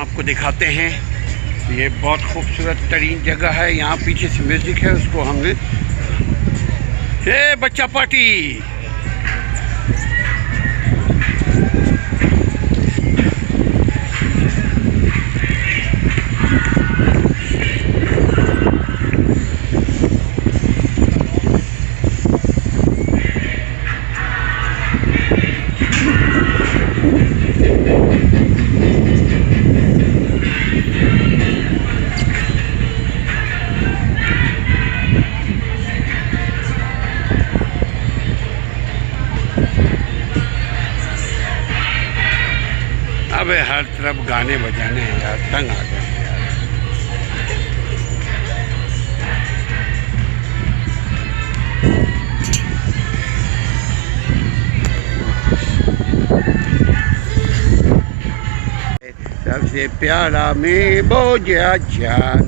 आपको दिखाते हैं। ये बहुत खूबसूरत तरीन जगह है। यहाँ पीछे से म्यूज़िक है, उसको हमने बच्चा पार्टी। अबे हर तरफ गाने बजाने हैं यार, तंग आ गए हैं यार। सबसे प्यारा में बोझा जान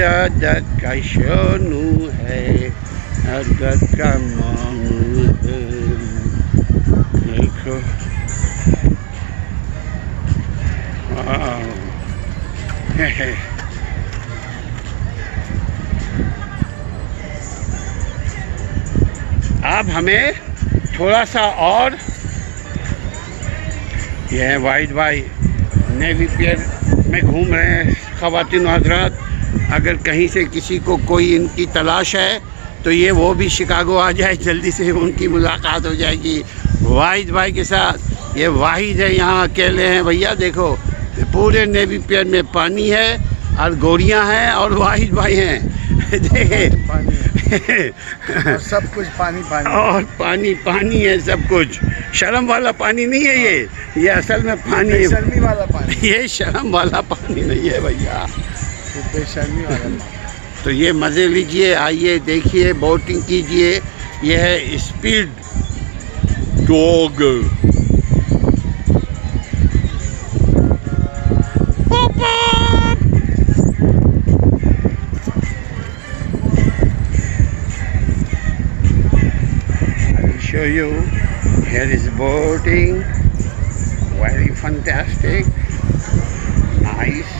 दादा का सोनू है, दादा का मानू है। देखो अब हमें थोड़ा सा और, ये है वाइड भाई नेवी पियर में घूम रहे हैं। ख़वातीन हज़रात, अगर कहीं से किसी को कोई इनकी तलाश है तो ये वो भी शिकागो आ जाए, जल्दी से उनकी मुलाकात हो जाएगी वाहिद भाई के साथ। ये वाहिद है, यहाँ अकेले हैं भैया। देखो पूरे नेवी पियर में पानी है और गोरियां हैं और वाहिद भाई हैं। देखे और सब कुछ पानी पानी और पानी पानी है सब कुछ। शर्म वाला पानी नहीं है ये असल में पानी है। बेशर्मी वाला पानी, ये शर्म वाला पानी नहीं है भैया, बेशर्मी वाला पानी। तो ये मज़े लीजिए, आइए देखिए, बोटिंग कीजिए। ये है speed dog. Show you, here is boating, very fantastic, nice.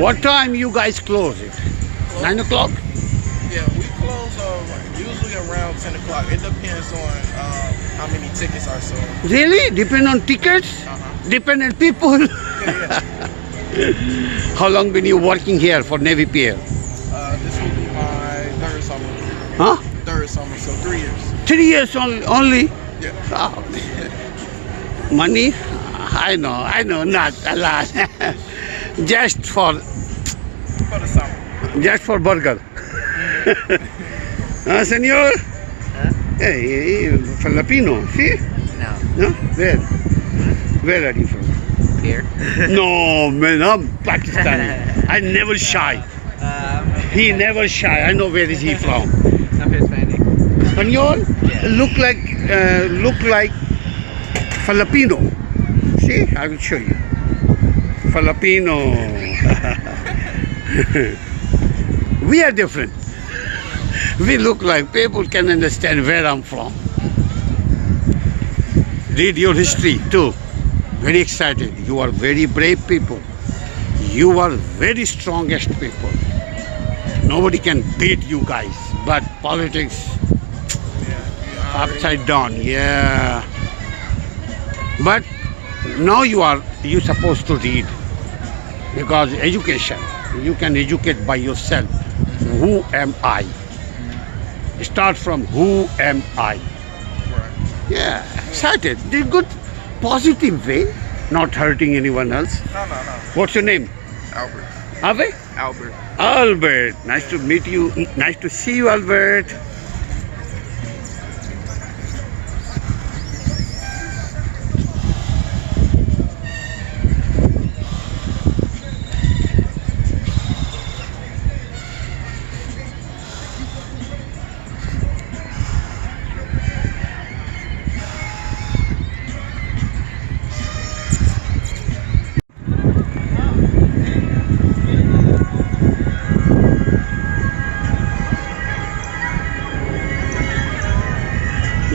What time you guys close it? 9 o'clock? Yeah, we close usually around 10 o'clock. It depends on how many tickets are sold. Really? Depend on tickets? Depend on people? Yeah. How long been you working here for Navy Pier? This will be my third summer. Huh? Third summer, so 3 years. 3 years only? Yeah. Oh, man. Money? I know, not a lot. Just for For the summer. Just for burger. Senor? Huh? Hey, Filipino, see? No. No? Where? Where are you from? Here. No, man, I'm Pakistani. I never shy. He never shy. I know where is he from. I'm Hispanic. Espanol? Yeah. Look like Filipino. See? I will show you. Filipino. We are different. We look like people can understand where I'm from. Read your history too. Very excited. You are very brave people. You are very strongest people. Nobody can beat you guys. But politics upside down. Yeah. But now you supposed to read, because education, you can educate by yourself. Who am I? Start from who am I? Right. Yeah, excited. The good, positive way, not hurting anyone else. No. What's your name? Albert. Ave? Albert. Albert, nice to meet you. Nice to see you, Albert.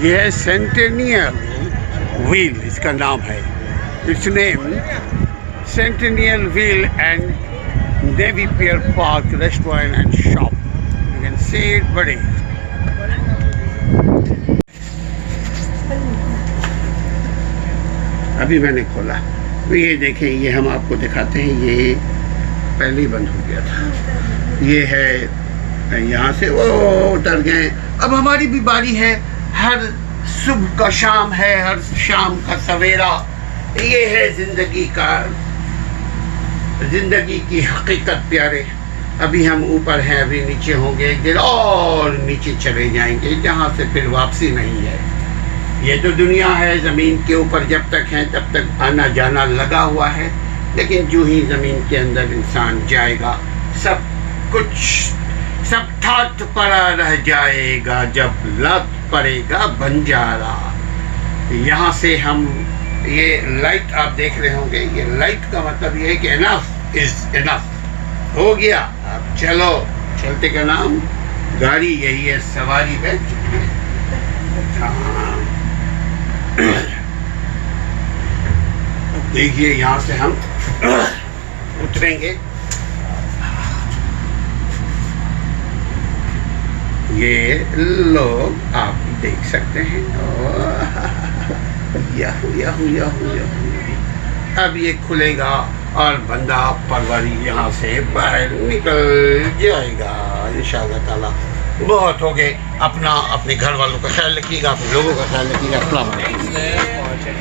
ये है centennial wheel, इसका नाम है. Its name Centennial Wheel and Navy Pier Park restaurant and shop. You can see it बड़े. अभी मैंने खोला. ये देखें, ये हम आपको दिखाते हैं. ये पहले ही बंद हो गया था. ये है, यहाँ से वो उतर गए. अब हमारी भी बारी है. हर सुबह का शाम है, हर शाम का सवेरा. ये है जिंदगी की हकीकत प्यारे. अभी हम ऊपर हैं, अभी नीचे होंगे. एक दिन और नीचे चले जाएंगे, जहाँ से फिर वापसी नहीं है. ये तो दुनिया है. ज़मीन के ऊपर जब तक हैं तब तक आना जाना लगा हुआ है. लेकिन जो ही ज़मीन के अंदर इंसान जाएगा, सब ठाट पड़ा रह जाएगा. जब लत पड़ेगा बंजारा. यहाँ से हम, ये लाइट आप देख रहे होंगे. ये लाइट का मतलब ये है कि इनफ इज इनफ, हो गया. अब चलो. चलते का नाम गाड़ी यही है. सवारी बैठ चुकी है. हाँ, देखिए यहाँ से हम उतरेंगे. ये लोग आप देख सकते हैं. Yahoo Yahoo Yahoo Yahoo. अब ये खुलेगा और बंदा परवरी यहाँ से बाहर निकल जाएगा इंशाअल्लाह ताला. बहुत हो गए. अपने घर वालों का ख्याल रखिएगा, अपने लोगों का ख्याल रखिएगा. अस्सलाम वालेकुम.